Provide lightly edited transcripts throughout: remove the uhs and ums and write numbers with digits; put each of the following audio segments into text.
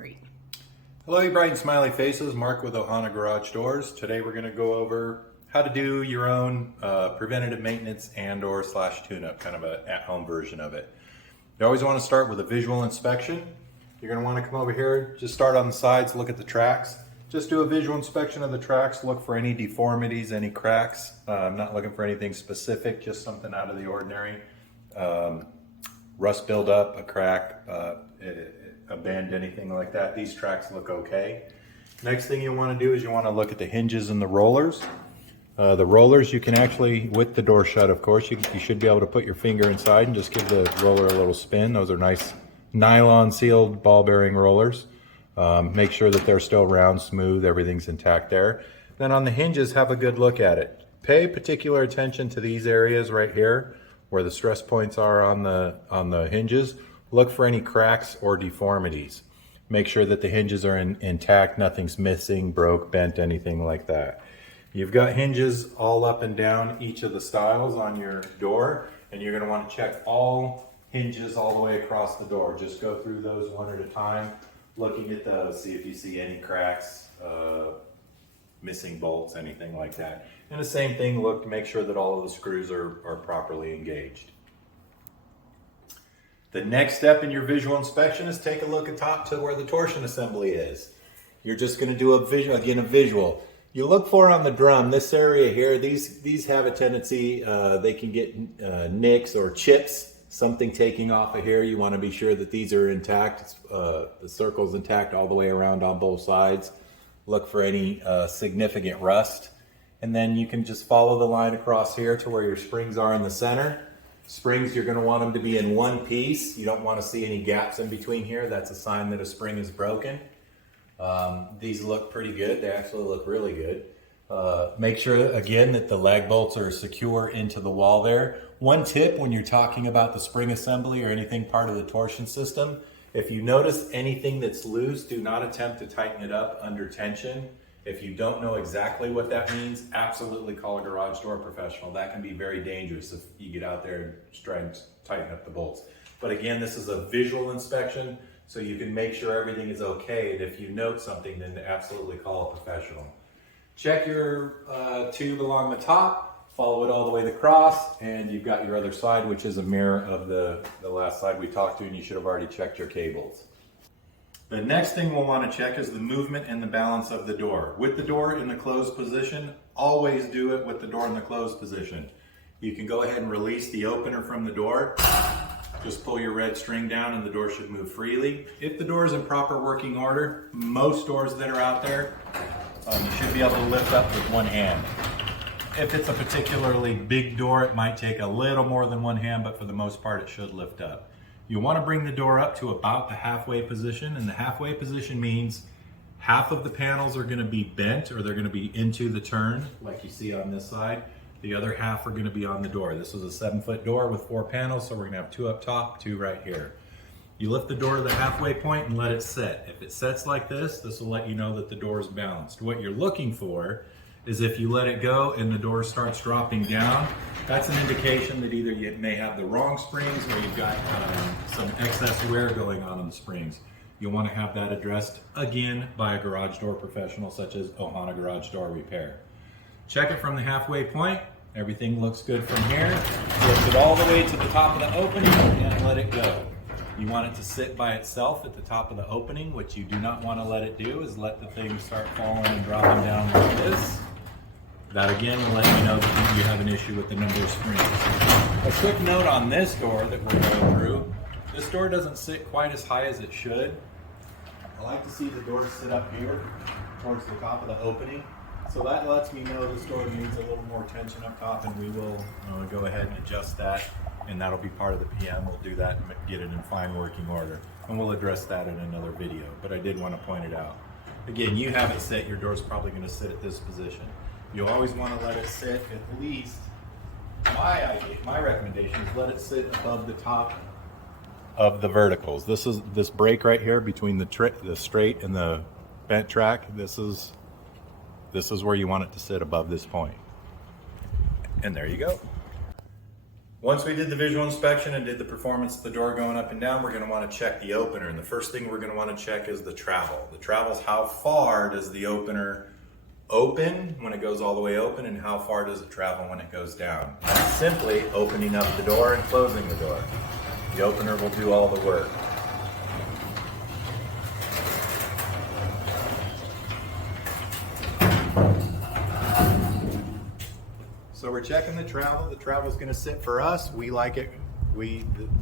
3. Hello, you bright and smiley faces. Mark with Ohana Garage Doors. Today we're going to go over how to do your own preventative maintenance and or / tune-up, kind of an at-home version of it. You always want to start with a visual inspection. You're going to want to come over here, just start on the sides, look at the tracks. Just do a visual inspection of the tracks, look for any deformities, any cracks. I'm not looking for anything specific, just something out of the ordinary. Rust buildup, a crack, a bend, anything like that. These tracks look okay. Next thing you want to do is you want to look at the hinges and the rollers. The rollers you can actually, with the door shut of course, you should be able to put your finger inside and just give the roller a little spin. Those are nice nylon sealed ball bearing rollers. Make sure that they're still round, smooth, everything's intact there. Then on the hinges, have a good look at it. Pay particular attention to these areas right here where the stress points are on the hinges. Look for any cracks or deformities. Make sure that the hinges are intact, nothing's missing, broke, bent, anything like that. You've got hinges all up and down each of the stiles on your door, and you're going to want to check all hinges all the way across the door. Just go through those one at a time, looking at those, see if you see any cracks, missing bolts, anything like that. And the same thing, look to make sure that all of the screws are properly engaged. The next step in your visual inspection is take a look at top to where the torsion assembly is. You're just going to do a visual. You look for on the drum, this area here, these have a tendency, they can get nicks or chips, something taking off of here. You want to be sure that these are intact, the circle's intact all the way around on both sides. Look for any significant rust. And then you can just follow the line across here to where your springs are in the center. Springs, you're going to want them to be in one piece. You don't want to see any gaps in between here. That's a sign that a spring is broken. These look pretty good. They actually look really good. Make sure, again, that the lag bolts are secure into the wall there. One tip when you're talking about the spring assembly or anything part of the torsion system, if you notice anything that's loose, do not attempt to tighten it up under tension. If you don't know exactly what that means, absolutely call a garage door professional. That can be very dangerous if you get out there and try and tighten up the bolts. But again, this is a visual inspection, so you can make sure everything is okay. And if you note something, then absolutely call a professional. Check your tube along the top, follow it all the way across, and you've got your other side, which is a mirror of the last side we talked to, and you should have already checked your cables. The next thing we'll want to check is the movement and the balance of the door. With the door in the closed position, always do it with the door in the closed position. You can go ahead and release the opener from the door. Just pull your red string down and the door should move freely. If the door is in proper working order, most doors that are out there, you should be able to lift up with one hand. If it's a particularly big door, it might take a little more than one hand, but for the most part, it should lift up. You want to bring the door up to about the halfway position, and the halfway position means half of the panels are going to be bent or they're going to be into the turn, like you see on this side. The other half are going to be on the door. This is a 7-foot door with 4 panels, so we're going to have 2 up top, 2 right here. You lift the door to the halfway point and let it sit. If it sits like this will let you know that the door is balanced. What you're looking for is if you let it go and the door starts dropping down, that's an indication that either you may have the wrong springs or you've got some excess wear going on in the springs. You'll want to have that addressed again by a garage door professional such as Ohana Garage Door Repair. Check it from the halfway point. Everything looks good from here. Lift it all the way to the top of the opening and let it go. You want it to sit by itself at the top of the opening. What you do not want to let it do is let the thing start falling and dropping down like this. That again will let you know that you have an issue with the number of springs. A quick note on this door that we're going through. This door doesn't sit quite as high as it should. I like to see the door sit up here towards the top of the opening. So that lets me know this door needs a little more tension up top, and we will go ahead and adjust that, and that'll be part of the PM. We'll do that and get it in fine working order, and we'll address that in another video, but I did want to point it out. Again, you have it set, your door's probably going to sit at this position. You always want to let it sit at least, my recommendation is let it sit above the top of the verticals. This break right here between the straight and the bent track, this is where you want it to sit above this point. And there you go. Once we did the visual inspection and did the performance of the door going up and down, we're going to want to check the opener. And the first thing we're going to want to check is the travel. The travel is how far does the opener open when it goes all the way open, and how far does it travel when it goes down. That's simply opening up the door and closing the door. The opener will do all the work. So we're checking the travel. The travel is going to sit for us. We like it.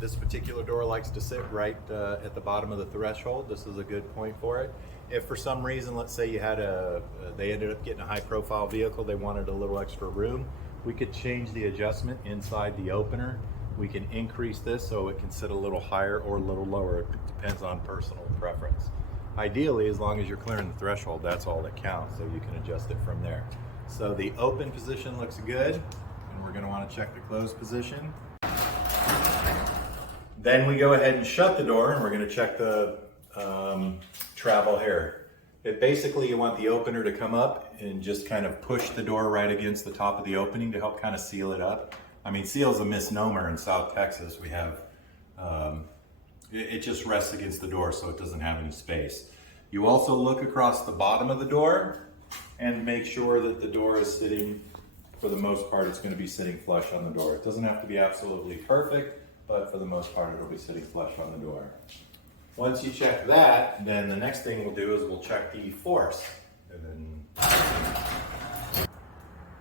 This particular door likes to sit right at the bottom of the threshold. This is a good point for it. If for some reason, let's say you had they ended up getting a high profile vehicle, they wanted a little extra room, we could change the adjustment inside the opener. We can increase this so it can sit a little higher or a little lower. It depends on personal preference. Ideally, as long as you're clearing the threshold, that's all that counts, so you can adjust it from there. So the open position looks good, and we're going to want to check the closed position. Then we go ahead and shut the door, and we're going to check the travel here. Basically, you want the opener to come up and just kind of push the door right against the top of the opening to help kind of seal it up. I mean, seal is a misnomer in South Texas. We have, it just rests against the door so it doesn't have any space. You also look across the bottom of the door and make sure that the door is sitting, for the most part, it's going to be sitting flush on the door. It doesn't have to be absolutely perfect, but for the most part, it'll be sitting flush on the door. Once you check that, then the next thing we'll do is we'll check the force. And then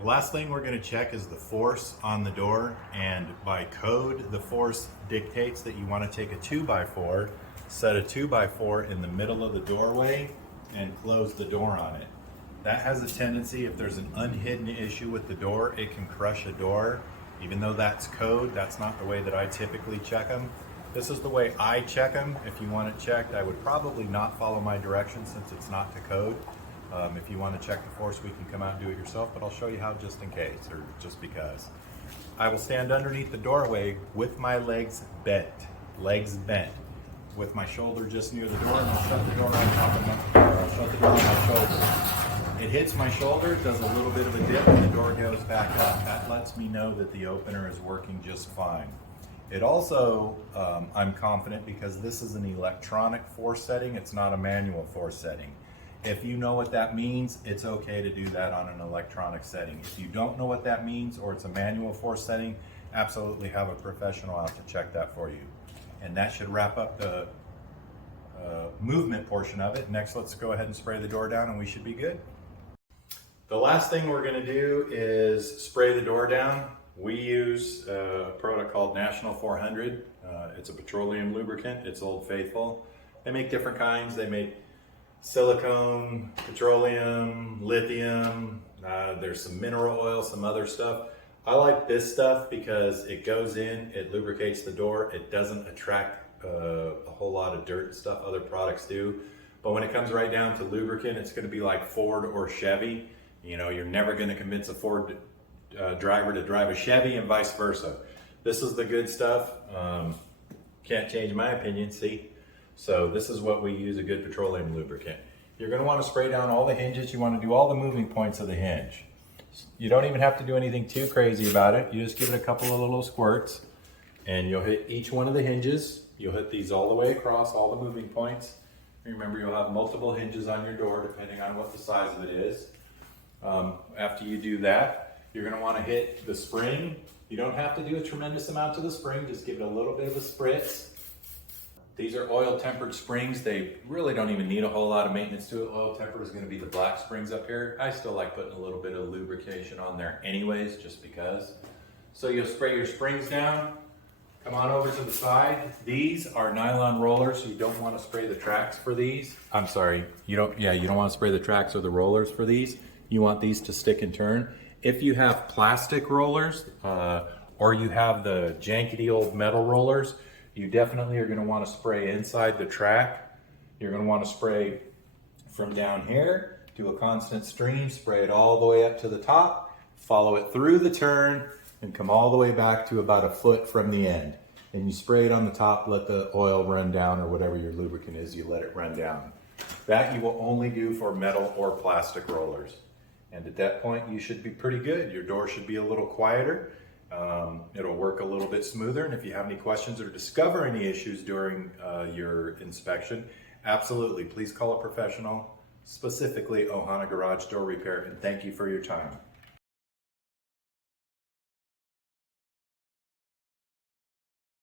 the last thing we're going to check is the force on the door, and by code, the force dictates that you want to take a 2x4, set a 2x4 in the middle of the doorway, and close the door on it. That has a tendency, if there's an unhidden issue with the door, it can crush a door. Even though that's code, that's not the way that I typically check them. This is the way I check them. If you want it checked, I would probably not follow my directions since it's not to code. If you want to check the force, we can come out and do it yourself, but I'll show you how just in case, or just because. I will stand underneath the doorway with my legs bent, with my shoulder just near the door, and I'll shut the door on top of my, I'll shut the door on my shoulder. It hits my shoulder, does a little bit of a dip, and the door goes back up. That lets me know that the opener is working just fine. It also, I'm confident because this is an electronic force setting, it's not a manual force setting. If you know what that means, it's okay to do that on an electronic setting. If you don't know what that means, or it's a manual force setting, absolutely have a professional out to check that for you. And that should wrap up the movement portion of it. Next, let's go ahead and spray the door down and we should be good. The last thing we're going to do is spray the door down. We use a product called National 400. It's a petroleum lubricant. It's Old Faithful. They make different kinds. They make silicone, petroleum, lithium. There's some mineral oil, some other stuff. I like this stuff because it goes in, it lubricates the door. It doesn't attract a whole lot of dirt and stuff other products do. But when it comes right down to lubricant, it's going to be like Ford or Chevy. You know, you're never going to convince a Ford driver to drive a Chevy and vice versa. This is the good stuff. Can't change my opinion, see? So this is what we use, a good petroleum lubricant. You're going to want to spray down all the hinges. You want to do all the moving points of the hinge. You don't even have to do anything too crazy about it. You just give it a couple of little squirts and you'll hit each one of the hinges. You'll hit these all the way across, all the moving points. Remember, you'll have multiple hinges on your door depending on what the size of it is. After you do that, you're going to want to hit the spring. You don't have to do a tremendous amount to the spring, just give it a little bit of a spritz. These are oil tempered springs. They really don't even need a whole lot of maintenance to it. Oil tempered is going to be the black springs up here. I still like putting a little bit of lubrication on there anyways, just because. So you'll spray your springs down. Come on over to the side. These are nylon rollers, so you don't want to spray the tracks for these. I'm sorry, you don't want to spray the tracks or the rollers for these. You want these to stick and turn. If you have plastic rollers or you have the jankety old metal rollers, you definitely are going to want to spray inside the track. You're going to want to spray from down here, do a constant stream, spray it all the way up to the top, follow it through the turn, and come all the way back to about a foot from the end. And you spray it on the top, let the oil run down, or whatever your lubricant is, you let it run down. That you will only do for metal or plastic rollers. And at that point, you should be pretty good. Your door should be a little quieter, It'll work a little bit smoother. And if you have any questions or discover any issues during your inspection, absolutely, please call a professional, specifically Ohana Garage Door Repair, and thank you for your time.